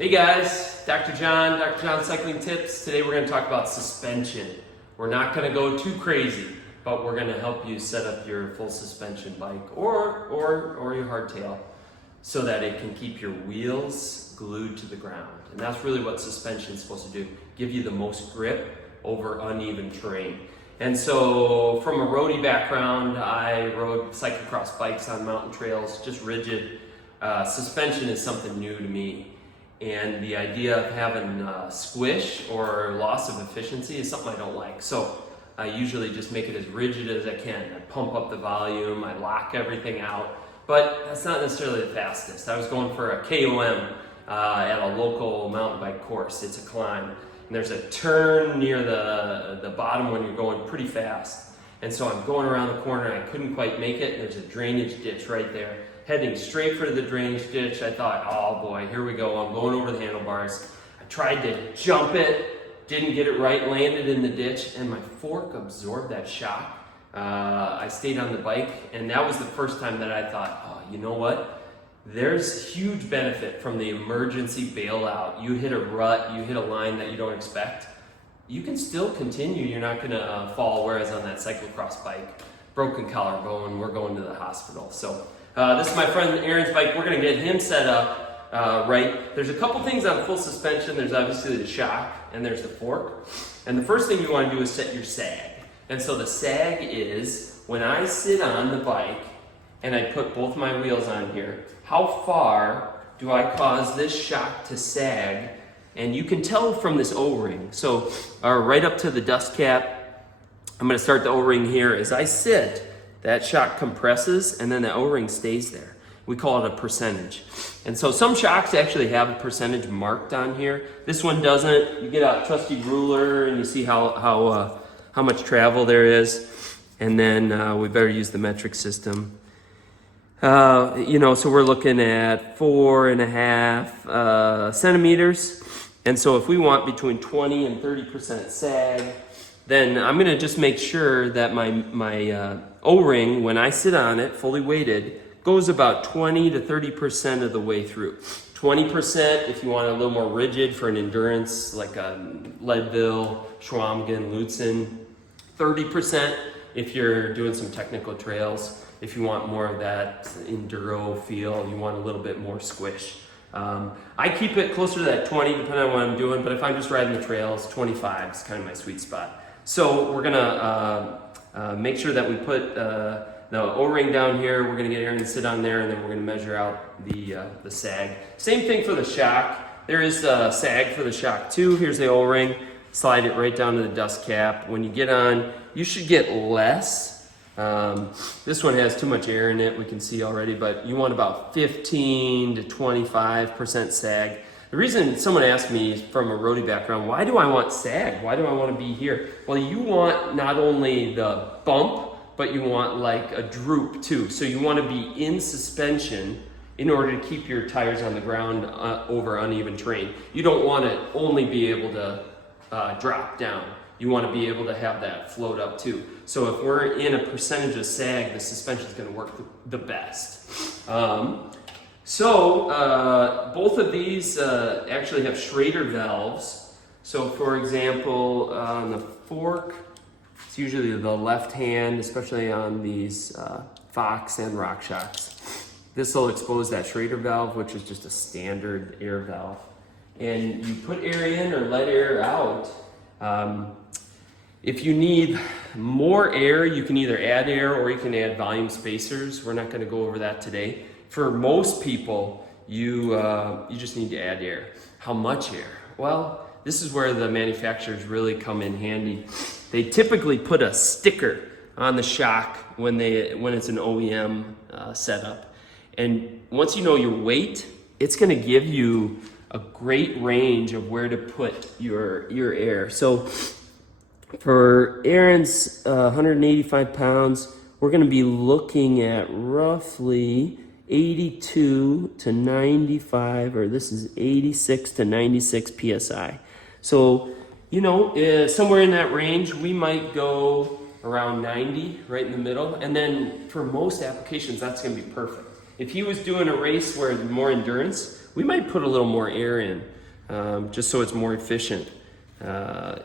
Hey guys, Dr. John Cycling Tips. Today we're going to talk about suspension. We're not going to go too crazy, but we're going to help you set up your full suspension bike or your hardtail so that it can keep your wheels glued to the ground. And that's really what suspension is supposed to do, give you the most grip over uneven terrain. And so from a roadie background, I rode cyclocross bikes on mountain trails, just rigid. Suspension is something new to me. And the idea of having squish or loss of efficiency is something I don't like. So I usually just make it as rigid as I can. I pump up the volume, I lock everything out, but that's not necessarily the fastest. I was going for a KOM at a local mountain bike course. It's a climb. And there's a turn near the bottom when you're going pretty fast. And so I'm going around the corner and I couldn't quite make it. There's a drainage ditch right there. Heading straight for the drainage ditch, I thought, oh boy, here we go. I'm going over the handlebars. I tried to jump it, didn't get it right, landed in the ditch, and my fork absorbed that shock. I stayed on the bike, and that was the first time that I thought, oh, you know what? There's huge benefit from the emergency bailout. You hit a rut, you hit a line that you don't expect. You can still continue. You're not going to fall, whereas on that cyclocross bike, broken collarbone, we're going to the hospital. So this is my friend Aaron's bike. We're going to get him set up right. There's a couple things on full suspension. There's obviously the shock and there's the fork. And the first thing you want to do is set your sag. And so the sag is when I sit on the bike and I put both my wheels on here, how far do I cause this shock to sag? And you can tell from this O-ring. So right up to the dust cap, I'm going to start the O-ring here. As I sit, that shock compresses and then the O-ring stays there. We call it a percentage. And so some shocks actually have a percentage marked on here. This one doesn't. You get a trusty ruler and you see how much travel there is. And then we better use the metric system. So we're looking at 4.5 centimeters. And so if we want between 20 and 30% sag, then I'm going to just make sure that my O-ring, when I sit on it, fully weighted, goes about 20 to 30% of the way through. 20% if you want a little more rigid for an endurance, like a Leadville, Schwamgen, Lutsen. 30% if you're doing some technical trails. If you want more of that enduro feel, you want a little bit more squish. I keep it closer to that 20 depending on what I'm doing, but if I'm just riding the trails, 25 is kind of my sweet spot. So we're gonna make sure that we put the O-ring down here. We're gonna get Aaron to sit on there, and then we're gonna measure out the sag. Same thing for the shock. There is sag for the shock too. Here's the O-ring. Slide it right down to the dust cap. When you get on, you should get less. This one has too much air in it, we can see already, but you want about 15 to 25% sag. The reason someone asked me from a roadie background, why do I want sag? Why do I want to be here? Well, you want not only the bump, but you want like a droop too. So you want to be in suspension in order to keep your tires on the ground over uneven terrain. You don't want to only be able to drop down. You want to be able to have that float up too. So if we're in a percentage of sag, the suspension is going to work the best. Both of these actually have Schrader valves. So for example, on the fork, it's usually the left hand, especially on these Fox and RockShox. This will expose that Schrader valve, which is just a standard air valve. And you put air in or let air out. If you need more air, you can either add air or you can add volume spacers. We're not going to go over that today. For most people, you just need to add air. How much air? Well, this is where the manufacturers really come in handy. They typically put a sticker on the shock when it's an OEM setup. And once you know your weight, it's going to give you a great range of where to put your air. So for Aaron's 185 pounds, we're going to be looking at roughly 82 to 95, or this is 86 to 96 PSI. So, somewhere in that range, we might go around 90, right in the middle. And then for most applications, that's going to be perfect. If he was doing a race where more endurance, We might put a little more air in, just so it's more efficient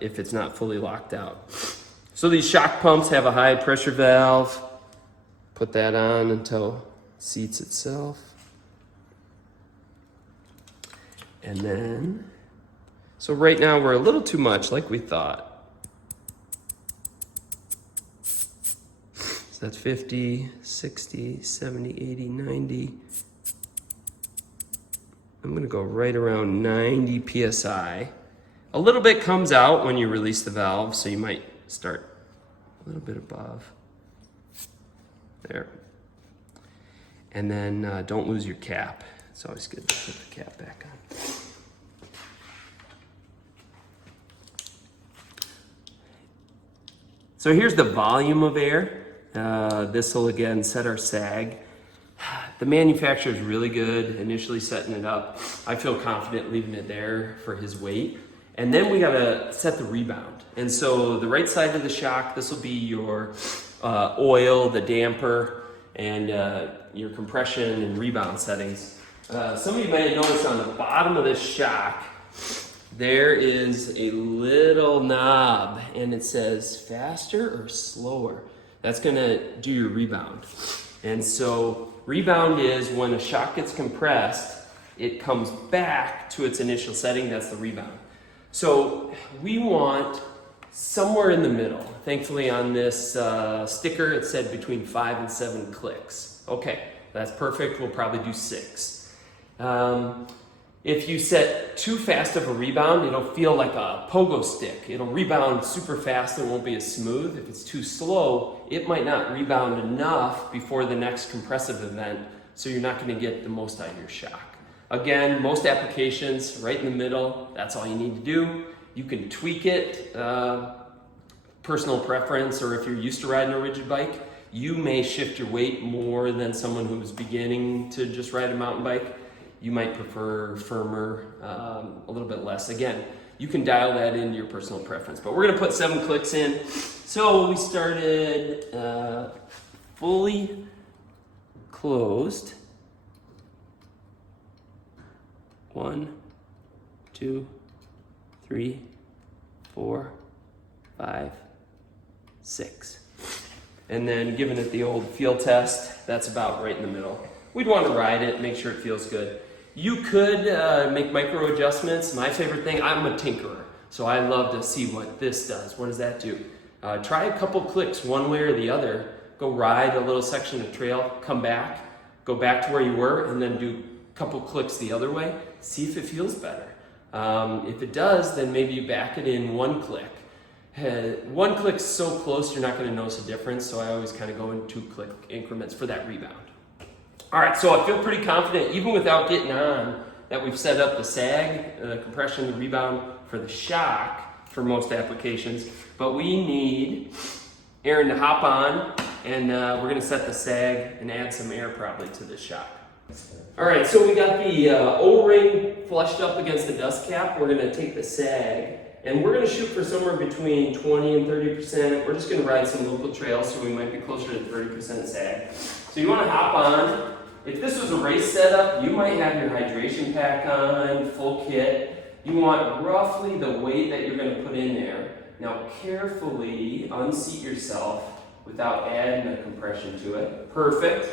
if it's not fully locked out. So these shock pumps have a high pressure valve. Put that on until it seats itself. And then, so right now we're a little too much, like we thought. So that's 50, 60, 70, 80, 90. I'm gonna go right around 90 PSI. A little bit comes out when you release the valve, so you might start a little bit above. There. And then don't lose your cap. It's always good to put the cap back on. So here's the volume of air. This will again set our sag. The manufacturer is really good initially setting it up. I feel confident leaving it there for his weight. And then we gotta set the rebound. And so the right side of the shock, this will be your oil, the damper, and your compression and rebound settings. Some of you may have noticed on the bottom of this shock, there is a little knob and it says faster or slower. That's gonna do your rebound. And so rebound is when a shock gets compressed, it comes back to its initial setting, that's the rebound. So we want somewhere in the middle. Thankfully on this sticker, it said between 5 and 7 clicks. Okay, that's perfect, we'll probably do 6. If you set too fast of a rebound, it'll feel like a pogo stick. It'll rebound super fast and won't be as smooth. If it's too slow, it might not rebound enough before the next compressive event, so you're not gonna get the most out of your shock. Again, most applications, right in the middle, that's all you need to do. You can tweak it, personal preference, or if you're used to riding a rigid bike, you may shift your weight more than someone who's beginning to just ride a mountain bike. You might prefer firmer, a little bit less. Again, you can dial that into your personal preference, but we're gonna put 7 clicks in. So we started fully closed. 1, 2, 3, 4, 5, 6. And then giving it the old feel test, that's about right in the middle. We'd want to ride it, make sure it feels good. You could make micro adjustments. My favorite thing, I'm a tinkerer, so I love to see what this does. What does that do? Try a couple clicks one way or the other. Go ride a little section of trail, come back, go back to where you were, and then do a couple clicks the other way. See if it feels better. If it does, then maybe you back it in 1 click. 1 click's so close, you're not going to notice a difference, so I always kind of go in 2 click increments for that rebound. All right, so I feel pretty confident, even without getting on, that we've set up the sag, compression, the rebound for the shock for most applications. But we need Aaron to hop on, and we're gonna set the sag and add some air probably to the shock. All right, so we got the O-ring flushed up against the dust cap. We're gonna take the sag, and we're gonna shoot for somewhere between 20 and 30%. We're just gonna ride some local trails, so we might be closer to 30% sag. So you wanna hop on. If this was a race setup, you might have your hydration pack on, full kit. You want roughly the weight that you're gonna put in there. Now carefully unseat yourself without adding a compression to it. Perfect.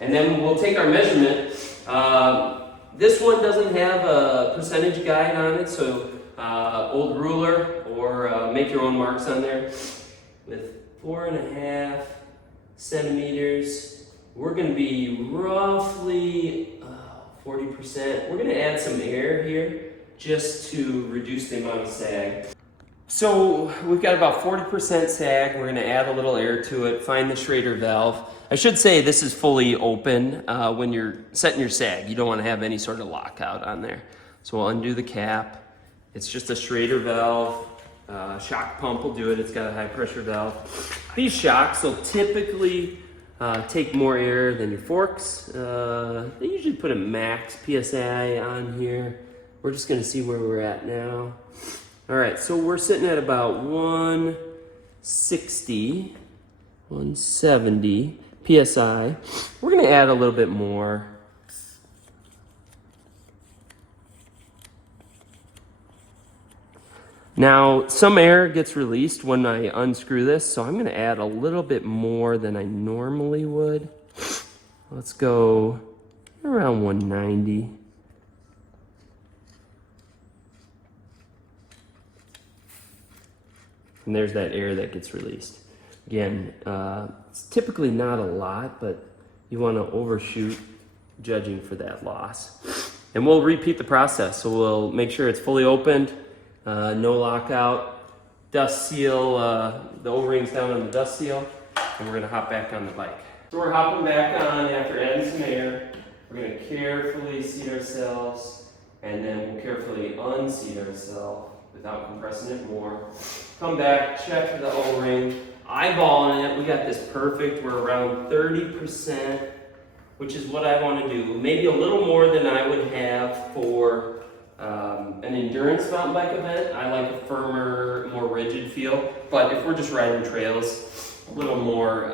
And then we'll take our measurement. This one doesn't have a percentage guide on it, so old ruler or make your own marks on there. With 4.5 centimeters, we're going to be roughly 40%. We're going to add some air here just to reduce the amount of sag. So we've got about 40% sag. We're going to add a little air to it, find the Schrader valve. I should say this is fully open when you're setting your sag. You don't want to have any sort of lockout on there. So we'll undo the cap. It's just a Schrader valve. Shock pump will do it. It's got a high pressure valve. These shocks will typically take more air than your forks. They usually put a max PSI on here. We're just going to see where we're at now. All right, so we're sitting at about 160, 170 PSI. We're going to add a little bit more. Now, some air gets released when I unscrew this, so I'm gonna add a little bit more than I normally would. Let's go around 190. And there's that air that gets released. Again, it's typically not a lot, but you wanna overshoot judging for that loss. And we'll repeat the process. So we'll make sure it's fully opened, no lockout, dust seal, the O-rings down on the dust seal, and we're gonna hop back on the bike. So we're hopping back on after adding some air. We're gonna carefully seat ourselves, and then we'll carefully unseat ourselves without compressing it more. Come back, check the O-ring, eyeballing it. We got this perfect. We're around 30%, which is what I want to do. Maybe a little more than I would have for an endurance mountain bike event. I like a firmer, more rigid feel. But if we're just riding trails, a little more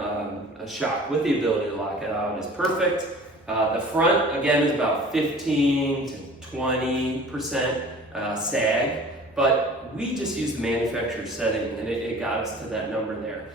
a shock with the ability to lock it out is perfect. The front, again, is about 15 to 20% sag. But we just used the manufacturer setting, and it got us to that number there.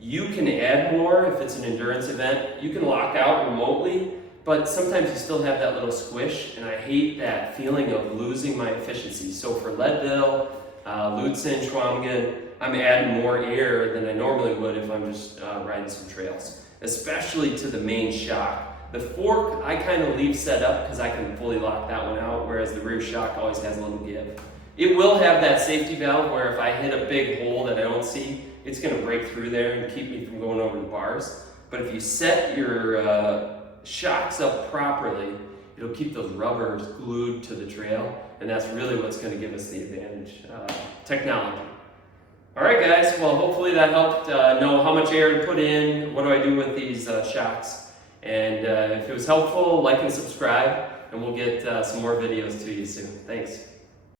You can add more if it's an endurance event. You can lock out remotely, but sometimes you still have that little squish, and I hate that feeling of losing my efficiency. So for Leadville, Lutsen, Schwamgen, I'm adding more air than I normally would if I'm just riding some trails, especially to the main shock. The fork, I kind of leave set up because I can fully lock that one out, whereas the rear shock always has a little give. It will have that safety valve where if I hit a big hole that I don't see, it's gonna break through there and keep me from going over the bars. But if you set your shocks up properly, it'll keep those rubbers glued to the trail, and that's really what's gonna give us the advantage, technology. All right, guys, well, hopefully that helped know how much air to put in, what do I do with these shocks. And if it was helpful, like and subscribe, and we'll get some more videos to you soon. Thanks.